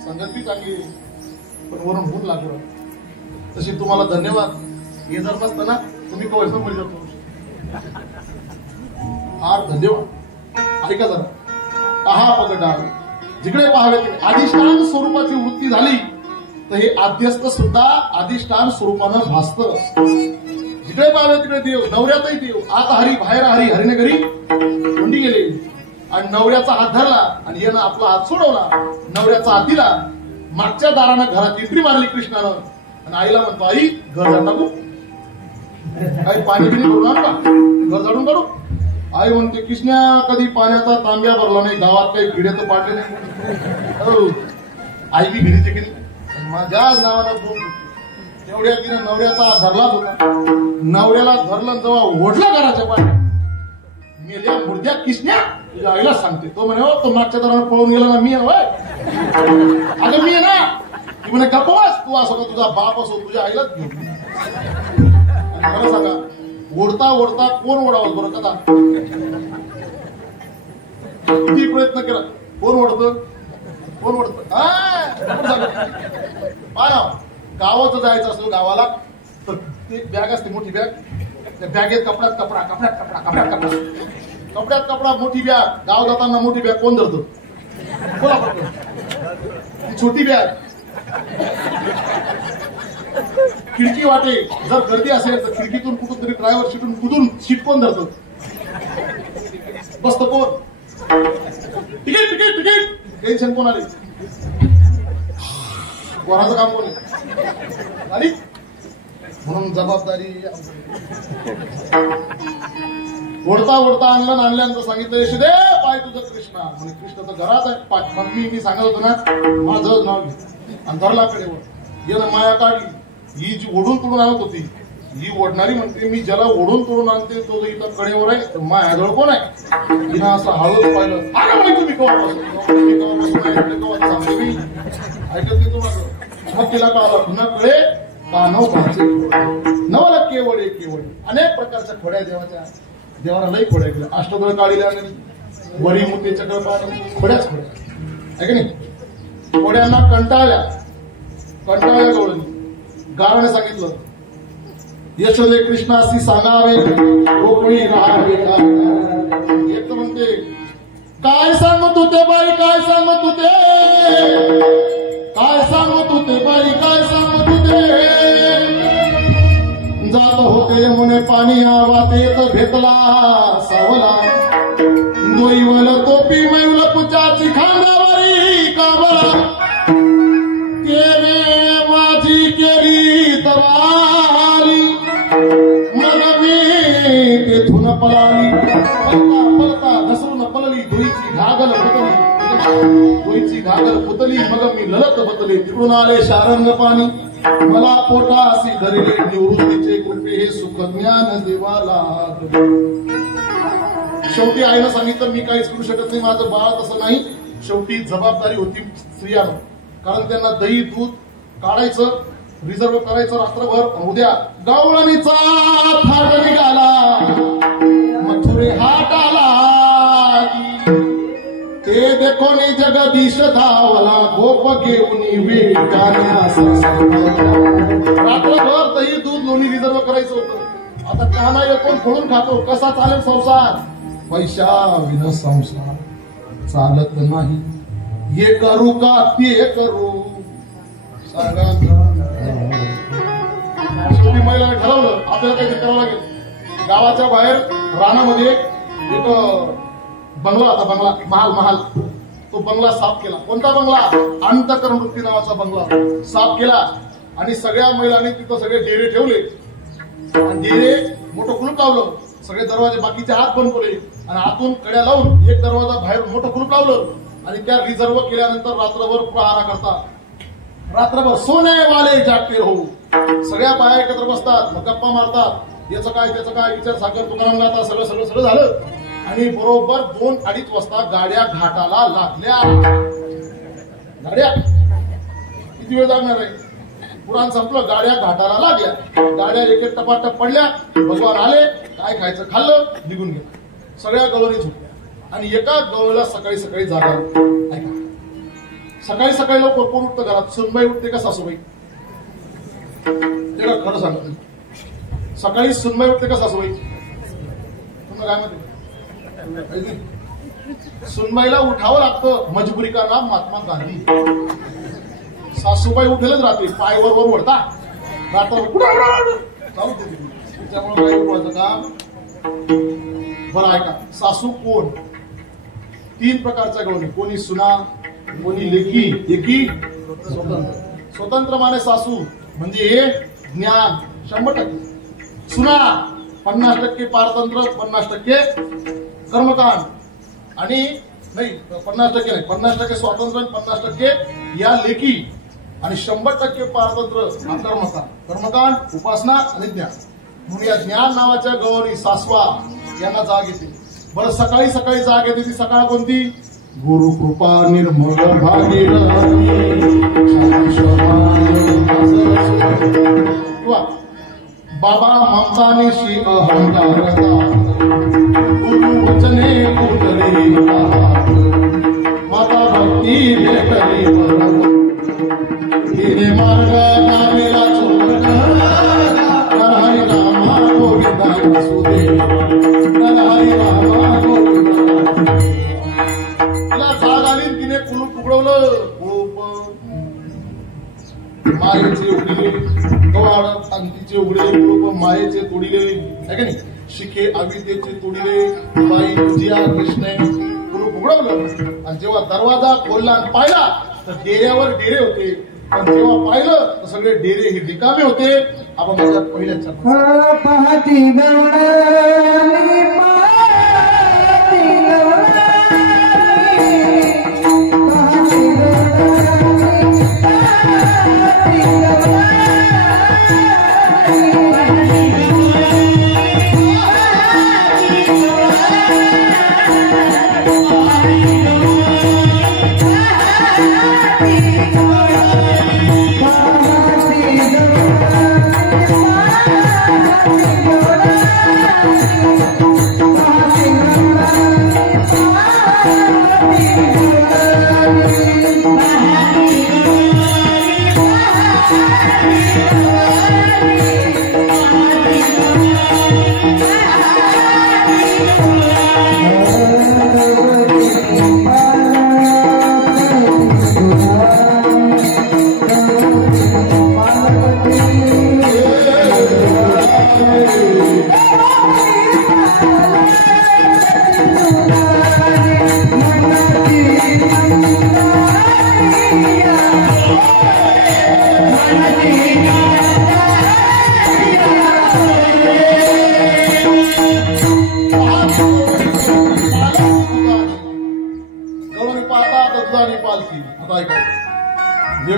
संगती चांगली पण वरून भूक लागलं तशी तुम्हाला धन्यवाद हे जर नसतं ना तुम्ही कवयचं मिळत जातो फार धन्यवाद ऐका जरा पहा पगडार जिकडे पाहावे अधिष्ठान स्वरूपाची वृत्ती झाली तर हे आद्यस्त सुद्धा अधिष्ठान स्वरूपानं भासत जिकडे पाहावे तिकडे देव नवऱ्यातही देव आता हरी बाहेर हरी हरीने घरी कोंडी गेले आणि नवऱ्याचा हात धरला आणि यानं आपला हात सोडवला नवऱ्याचा हात दिला मागच्या दारानं घरात एंट्री मारली कृष्णानं आणि आईला म्हणतो आई घर टाकू काही पाणी बिणी करू नका, घर झाडून काढू. आई म्हणते कृष्णा कधी पाण्याचा तांब्या भरला नाही, गावात काही किडे तर पाडले नाही. आई बी घरीचे गेली माझ्याच नावानं बोल. तेवढ्या तिनं नवऱ्याचा धरलाच होता. नवऱ्याला धरलं जेव्हा ओढलं घराच्या पाण्यात, मेल्या मुर्द्या कृष्णा तुझ्या आईला सांगते. तो म्हणे हो तो मागच्या दरानं पळून गेला ना, मी आहे अगं मी आहे ना. ती म्हणे गप्पास तू असो का तुझा बाप असो, तुझ्या आईलाच घेऊन. आणि खरं सांगा ओढता ओढता कोण ओढावं बरं कदा? किती प्रयत्न केला, कोण ओढतं कोण ओढतं? पाय गावाचं जायचं असतो गावाला तर ते बॅग असते मोठी बॅग, त्या बॅगेत कपड्यात कपडा कपड्यात कपडा कपड्यात कपडा कपड्यात कपडा मोठी बॅग. गाव जाताना मोठी बॅग कोण धरतो? बोला पटकन. छोटी बॅग खिडकी वाटे जर गर्दी असेल तर खिडकीतून कुठून तरी ड्रायव्हर सीटून कुठून सीट कोण धरतो? बसतो कोण? Ticket ticket ticket. टेन्शन कोण आले? कोणाचं काम कोण आहे? आणि म्हणून जबाबदारी. ओढता ओढता आणल्यानंतर सांगितलं यशोदे पाय तुझं कृष्णा. म्हणजे कृष्ण तर घरात आहे. मम्मी मी सांगत होतो ना माझं नाव घे आणि धरला कडेवर गेलं माया काढली. ही जी ओढून तोडून आणत होती ही ओढणारी म्हणते मी ज्याला ओढून तोडून आणते तो जर इथं कडेवर आहे तर मायाजवळ कोण आहे? तिनं असं हळूच पाहिलं. अगं माहिती तुम्ही ऐकत नाही तुम्हाला. मग तिला कळालं न कळे का नवसाचे नवाला केवळे केवळे. अनेक प्रकारच्या खोड्या देवाच्या देवाला लई खोड्या केल्या. अष्टोदर काढीला वरी मुते चक्र पाणी खोड्याच खोड्या आहे की नाही. खोड्यांना कंटाळल्या गवळणी. गावाने सांगितलं यशोदे कृष्णाशी सांगावे कोणी राहावे. एक तर म्हणते काय सांगत होते बाई काय सांगत होते, काय सांगत होते बाई काय सांगत होते. जात होते यमुने पाणी आवात येत भेटला सावला. दोईवल तोपी मैवल कुचाची खांद्यावरी काबरा. केले माझी केली तवारी मग मी तेथून पळाली. पळता पळता घसरून पळली धुळीची घागल फुटली. धुळीची घागल फुटली मग मी ललत बतले. तिकडून आले शारंग पाणी मला पोटासी धरले. निवृत्तीचे कृपे हे सुख ज्ञान देवाला. शेवटी आईला सांगितलं मी काहीच करू शकत नाही, माझं बाळ तसं नाही. शेवटी जबाबदारी होती स्त्रियानं. कारण त्यांना दही दूध काढायचं रिझर्व करायचं रात्रभर. उद्या गवळणीचा थाट निघाला मथुरे हाटाला. ते देखोनी जगदीश धावला गोप घेऊन वेळ गाण्यास. रात्रभर दही दूध लोणी रिझर्व करायचं होतं. आता काना येतो फोडून खातो. कसा चालेल संसार? पैसा विना संसार चालत नाही. हे करू का ते करू सांगा. शेवटी महिलाने ठरवलं आपल्याला काहीतरी करावं लागेल. गावाच्या बाहेर रानामध्ये एक बंगला होता. बंगला महाल. तो बंगला साफ केला. कोणता बंगला? अंतकरण वृत्ती नावाचा बंगला साफ केला. आणि सगळ्या महिलांनी तिथं सगळे डेरे ठेवले. आणि डेरे मोठं कुलूप लावलं. सगळे दरवाजे बाकीचे हात बंद केले आणि आतून कड्या लावून एक दरवाजा बाहेर मोठं कुलूप लावलं. आणि त्या रिझर्व केल्यानंतर रात्रभर प्रहारा करता. रात्रभर सोनेवाले जागते होऊ. सगळ्या बाया एकत्र बसतात मग गप्पा मारतात. याचं काय त्याचं काय विचार सागर तुकाराम गाता. सगळं सगळं सगळं झालं. आणि बरोबर 2-2:30 वाजता गाड्या घाटाला लागल्या. गाड्या किती वेळ लागणार आहे? पुराण संपलं. गाड्या घाटाला लागल्या. गाड्या एक एक टपाटप पडल्या. भगवान आले काय खायचं खाल्लं निघून गेलं. सगळ्या गवळणी झोपल्या. आणि एका गवळीला सकाळी सकाळी जागा. ऐका सकाळी सकाळी लवकर कोण उठतं घरात? सुनबाई उठते का सासूबाई? ते खरं सांगतो. सकाळी सुनबाई उठते का सासूबाई? तुम्हाला काय म्हणते? सुनबाईला उठावं लागतं. मजबुरी का नाम महात्मा गांधी. सासूबाई उठेलच रात्री पाय वर ओढता रात्र चालू त्यामुळे काय उठवायचं काम. बरं ऐका सासू कोण? 3 प्रकारच्या गवळणी. कोणी सुना कोणी लेकी एकी स्वतंत्र. स्वतंत्र माने सासू म्हणजे ज्ञान 100%. सुना 50% पारतंत्र्य, 50% कर्मकांड आणि नाही 50% नाही, 50% स्वातंत्र्य, 50% या लेखी आणि 100% पारतंत्र्य हा कर्मकांड, उपासना आणि ज्ञान. म्हणून या ज्ञान नावाच्या गवळणी सासवा यांना जाग येते. बरं सकाळी सकाळी जाग येते ती सकाळ कोणती? गुरु कृपा निर्मळ भागीरथी किंवा बाबा ममतानिशी अहंकारता गुरु वचने कुठली माता भक्ती भेटली तिने मार्ग नामेला चोरट हरी रामा गोविंदा सुदे हरी रामा गोविंदा. तिला जाग आली तिने कुलूप उघडवलं. खूप मायेचे उघडले कवाड, अंतीचे उघडे कुलूप मायेचे तोडिले आहे का नाही. शिखे अविद्येचे तोडिले बाई जिया कृष्ण कुलूप उघडवलं. आणि जेव्हा दरवाजा खोलला आणि पाहिला तर डेऱ्यावर डेरे होते. पण जेव्हा पाहिलं तर सगळे डेरे हे रिकामे होते. आपण माझ्या पहिल्या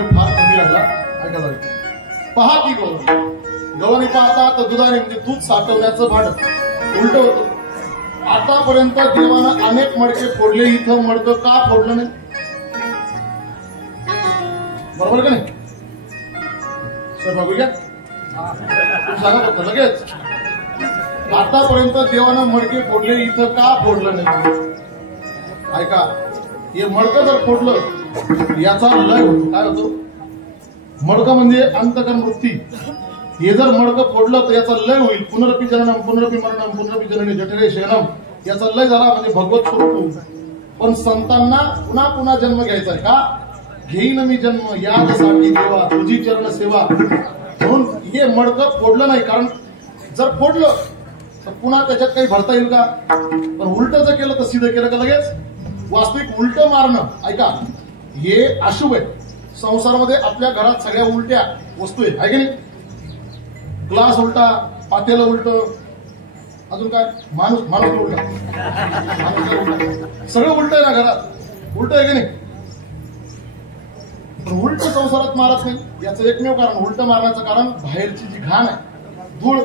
पाहती पहा की गवळणी पाहता तर दुधाने म्हणजे दूध साठवण्याचं भांड उलट होतं. आतापर्यंत देवानं अनेक मडके फोडले, इथं मडकं का फोडलं नाही? बरोबर का नाही? सर बघूया सांगा फक्त लगेच. आतापर्यंत देवानं मडके फोडले, इथं का फोडलं नाही? ऐका, हे मडकं जर फोडलं याचा लय होतो. काय होतो? मडकं म्हणजे अंतकर्म वृत्ती. हे जर मडकं फोडलं तर याचा लय होईल. पुनरपी जननम पुनरपी मरणम पुनरपी जननी जठरे शयनम, याचा लय झाला म्हणजे भगवत स्वरूप. पण संतांना पुन्हा पुन्हा जन्म घ्यायचा आहे. का? घेईन मी जन्म यासाठी देवा तुझी चरण सेवा. म्हणून हे मडकं फोडलं नाही. कारण जर फोडलं तर पुन्हा त्याच्यात काही भरता येईल का? पण उलट जर केलं तर सीधं केलं का लगेच? वास्तविक उलट मारणं ऐका हे अशुभ आहे. संसारामध्ये आपल्या घरात सगळ्या उलट्या वस्तू आहे की नाही? ग्लास उलटा, पातेलं उलट, अजून काय माणूस उलटा, सगळं उलट आहे ना घरात. उलट आहे की नाही? पण उलट संसारात मारत नाही. याचं एकमेव कारण उलट मारण्याचं कारण बाहेरची जी घाण आहे, धूळ,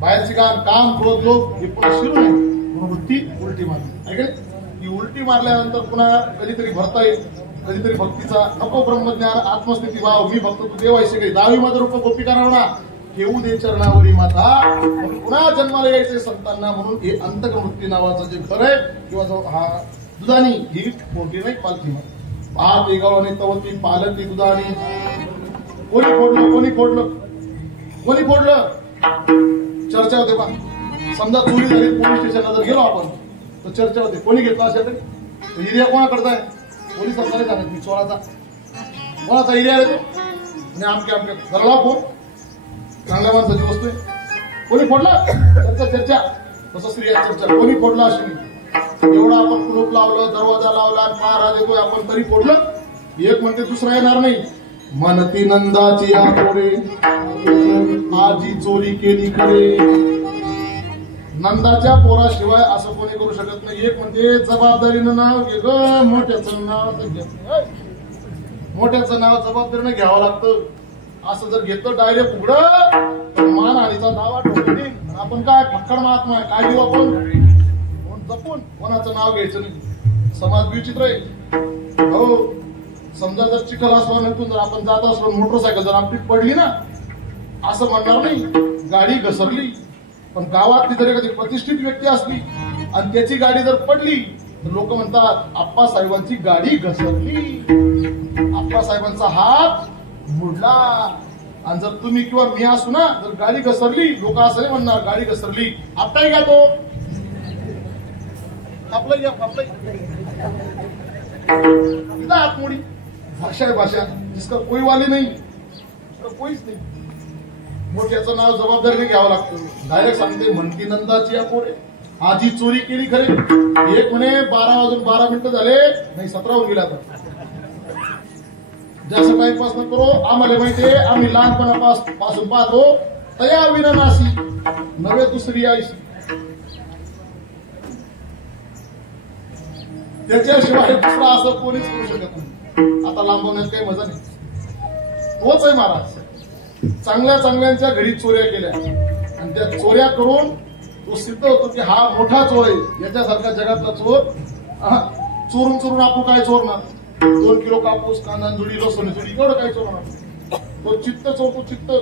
बाहेरची घाण, काम, क्रोध, लोभ हे पुन्हा शिरू नये म्हणून वृत्ती उलटी मारली आहे की नाही? ही उलटी मारल्यानंतर पुन्हा कधीतरी भरता येईल. कधीतरी भक्तीचा नको ब्रह्मज्ञान आत्मस्थिती भाव मी भक्त तू देव ऐसे काही 10वी माझं रूप गोपिका रावणा ठेवू दे चरणावरी माता. पुन्हा जन्माला यायचे संतांना. म्हणून हे अंतकवृत्ती नावाचं जे घर आहे किंवा जो हा दुधानी ही मोठी नाही पालखी पाहत गवळणी तवती पालती दुधानी. कोणी फोडलं कोणी फोडलं कोणी फोडलं चर्चा होते बा. समजा चोरी झाली पोलीस स्टेशनला जर गेलो आपण तर चर्चा होते कोणी घेतला असेल तरी एरिया कोणाकडचा आहे? पोलिसांना नाही सांगत मी कोणाचा एरिया आहे तो आणि आमच्या घरला फोन चांगल्या माणसाची वस्तू आहे. कोणी फोडला चर्चा तसं स्त्रिया चर्चा कोणी फोडला अशी नाही. एवढा आपण कुलूप लावलं, दरवाजा लावला, पहारा देतोय आपण तरी फोडलं. एक म्हणते दुसरा येणार नाही. म्हणती नंदाची आपोरे आजी चोरी केली खरे. नंदाच्या पोराशिवाय असं कोणी करू शकत नाही. एक म्हणजे जबाबदारीनं नाव घे ग, मोठ्याचं नाव तर घेत नाही. मोठ्याचं नाव जबाबदारीनं घ्यावं लागतं. असं जर घेतलं डायरेक्ट उघडं तर मानहानीचा दावा ठोकतील. आपण काय फक्कड महात्मा आहे, काय देऊ आपण जपून कोणाचं नाव घ्यायचं नाही. समाज विचित्र आहे हो. समजा जर चिखल असला नसून जर आपण जात असलो मोटरसायकल जर आपली पडली ना असं म्हणणार नाही, गाडी घसरली. पण गावात जर एखादी प्रतिष्ठित व्यक्ती असली आणि त्याची गाडी जर पडली तर लोक म्हणतात आप्पासाहेबांची गाडी घसरली, आप्पासाहेबांचा हात मुडला. आणि जर तुम्ही किंवा मी असू ना जर गाडी घसरली लोक असं म्हणणार गाडी घसरली. आपटाही घ्या तो आपलं घ्या आपलं आतमोडी भाषा आहे. भाषा जिसका कोई वाली नाही कोईच नाही. मोठ्याचं नाव जबाबदारीने घ्यावं लागतं. डायरेक्ट सांगते म्हणती नंदाची आपोरे आजी चोरी केली खरे. एक म्हणे 12 वाजून 12 मिनिटं झाले नाही 17 होऊन गेला. आता जास्त टाइमपास न करो. आम्हाला माहितीये आम्ही लहानपणापासून पाहतो तया विनानाशी नवे दुसरी आईशी. त्याच्याशिवाय दुसरा असं कोणीच करू शकत नाही. आता लांबवण्यात काही मजा नाही. तोच आहे महाराज. चांगल्या चांगल्यांच्या घरी चोऱ्या केल्या आणि त्या चोऱ्या करून तो सिद्ध होतो की हा मोठा चोर आहे. याच्यासारखा जगातला चोर चोरून चोरून आपण काय चोरणार. 2 किलो कापूस कांदा जुडी लसूण जुडी एवढं काय चोरणार. तो चित्त चोरतो चित्त.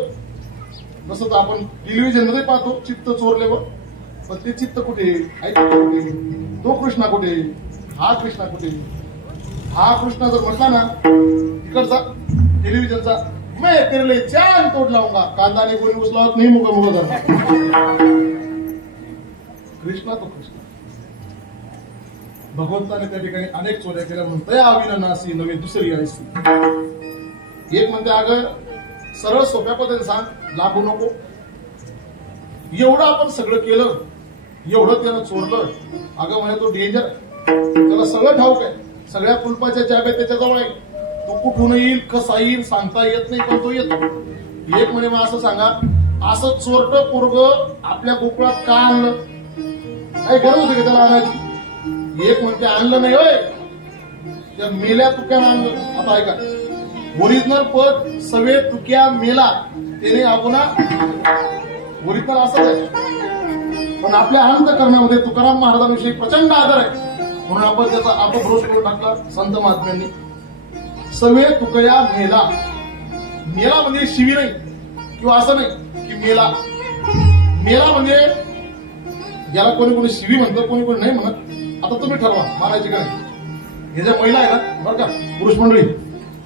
जसं तर आपण टेलिव्हिजन मध्ये पाहतो चित्त चोरल्यावर. पण ते चित्त कुठे ऐकतो कुठे, तो कृष्णा कुठे, हा कृष्णा कुठे. हा कृष्णा जर म्हटला ना तिकडचा टेलिव्हिजनचा मैं तेरे लिए चांद तोड लावूंगा, कांदाने कोणी उचलावत नाही मुग मुग धरणार. कृष्णा तो कृष्णा. भगवंताने त्या ठिकाणी अनेक चोऱ्या केल्या म्हणून तया विनानासी नवे दुसरी आईसी. एक म्हणते अगं सरळ सोप्या पद्धतीने सांग, लाभू नको. एवढं आपण सगळं केलं, एवढं त्यानं चोरलं. अगं म्हणे तो डेंजर, त्याला सगळं ठाऊक आहे. सगळ्या कुलपाच्या चाब्या त्याच्याजवळ आहे. तो कुठून येईल कसा येईल सांगता येत नाही पण तो येतो. एक म्हणे मग असं सांगा, असं चोरटं पोरग आपल्या गोकुळात का आणलं, काही गरज होती का त्याला आणायची. एक म्हणते आणलं नाही होय, त्या मेल्या तुक्यानं आणलं. आता ऐका, ओरिजिनल पद सवे तुक्या मेला त्याने आपण ओरिजिनल असंच आहे. पण आपल्या अंतःकरणामध्ये तुकाराम महाराजांविषयी प्रचंड आदर आहे म्हणून आपण त्याचा अपभ्रंश करून टाकला संत महात्म्यांनी. सवे तुकया मेला. मेला म्हणजे शिवी नाही किंवा असं नाही की मेला. मेला म्हणजे ज्याला कोणी कोणी शिवी म्हणतं, कोणी कोणी नाही म्हणत. आता तुम्ही ठरवा मानायचे काय. हे ज्या महिला आहे ना बरं का पुरुष मंडळी,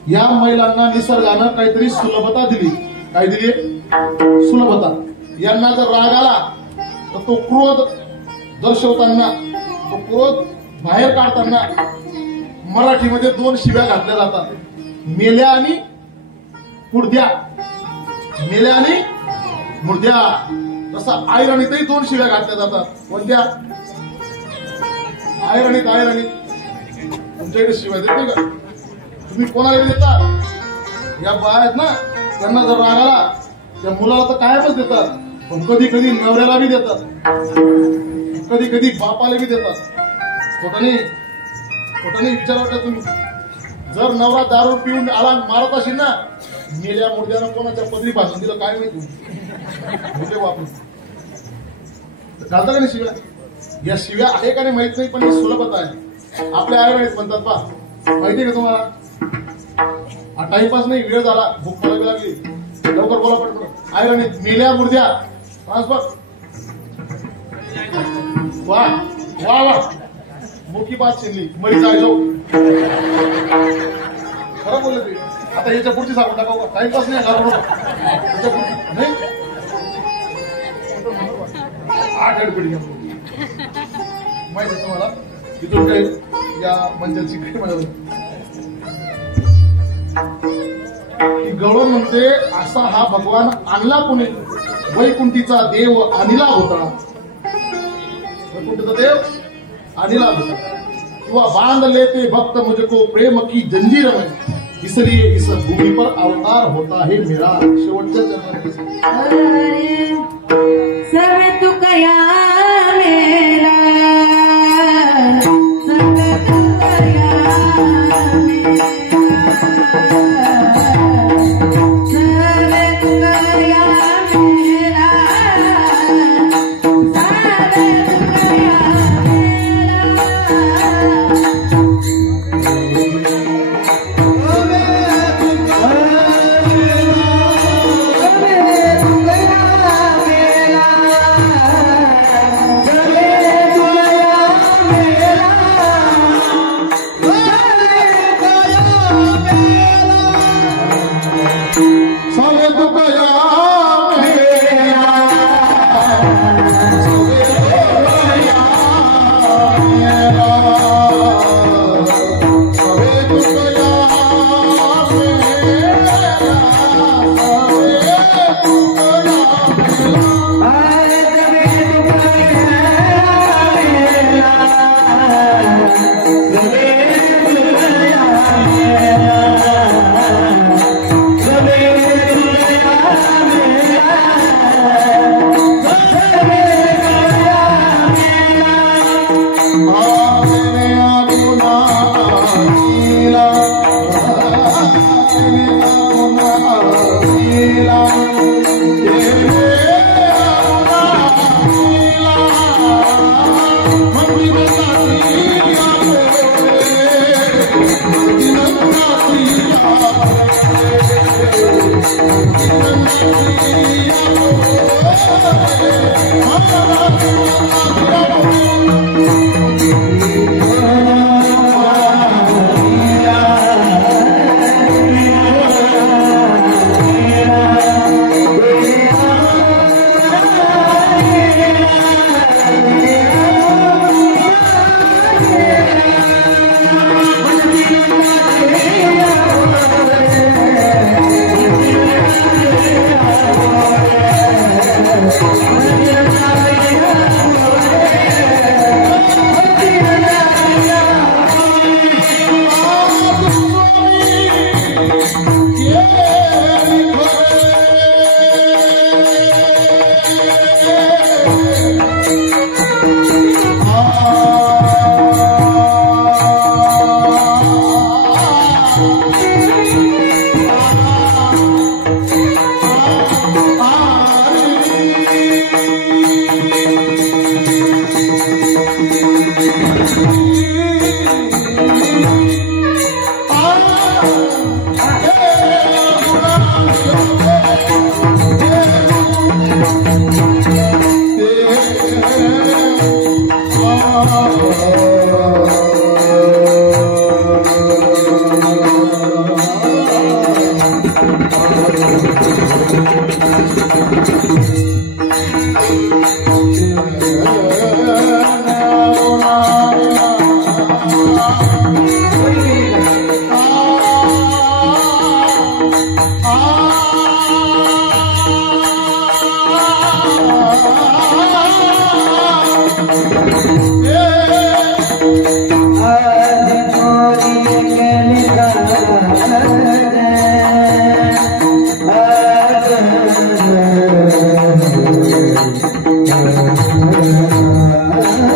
या महिलांना निसर्गानं काहीतरी सुलभता दिली. काय दिली? सुलभता. यांना जर राग आला तर तो क्रोध दर्शवताना, तो क्रोध बाहेर काढताना मराठीमध्ये 2 शिव्या घातल्या जातात, मेल्या आणि मुर्द्या. मेल्या आणि मुर्द्या. तसं आयरणीतही 2 शिव्या घातल्या जातात. कोणत्या? आयरणीत. तुमच्याकडे शिव्या देत नाही का? तुम्ही कोणाला देता? या बाया आहेत ना, त्यांना जर राग आला त्या मुलाला तर कायमच देतात, पण कधी कधी नवऱ्याला बी देतात, कधी कधी बापाला बी देतात. खोटं नाही विचार वाटत तुम्ही. जर नवरा दारू पिऊन आला मारत असेल ना, मेल्या मुर्द्यानं कोणाच्या पदरी भाषण दिलं काय माहिती म्हणजे वापरून घालता का नाही शिव्या. या शिव्या आहे का नाही माहित नाही, पण ही सुलभता आहे. आपल्या आयरणीत म्हणतात पा, माहितीये का तुम्हाला. हा टाइमपास नाही, वेळ झाला, भूक मला लागली, लवकर बोला पटकन. आयरणीत मेल्या मुर्द्या ट्रान्सफर. वा वा वा, मोठी बात शिरली. मरी जायचो. खरं बोलले ते. आता याच्या पुढची सांगून टाकावं का? टाइमपास नाही याच्या पुढची नाही. 8 पिढी माहिती तुम्हाला. तिथून काही या मंचाची काही म्हणाल की गवळण म्हणते असा हा भगवान आणला कोणी, वैकुंठीचा देव आणिला होता. वैकुंठीचा देव आणिला होता. किंवा बांध लेते भक्त मुझको प्रेम की जंजीर में, इसलिए इस भूमि पर अवतार होता है मेरा. शेवटच्या चरणात सर्व तू कया मेरा सर्व तू कया मेरा सर्व तू कया मेरा सर्व तू कया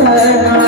Thank you.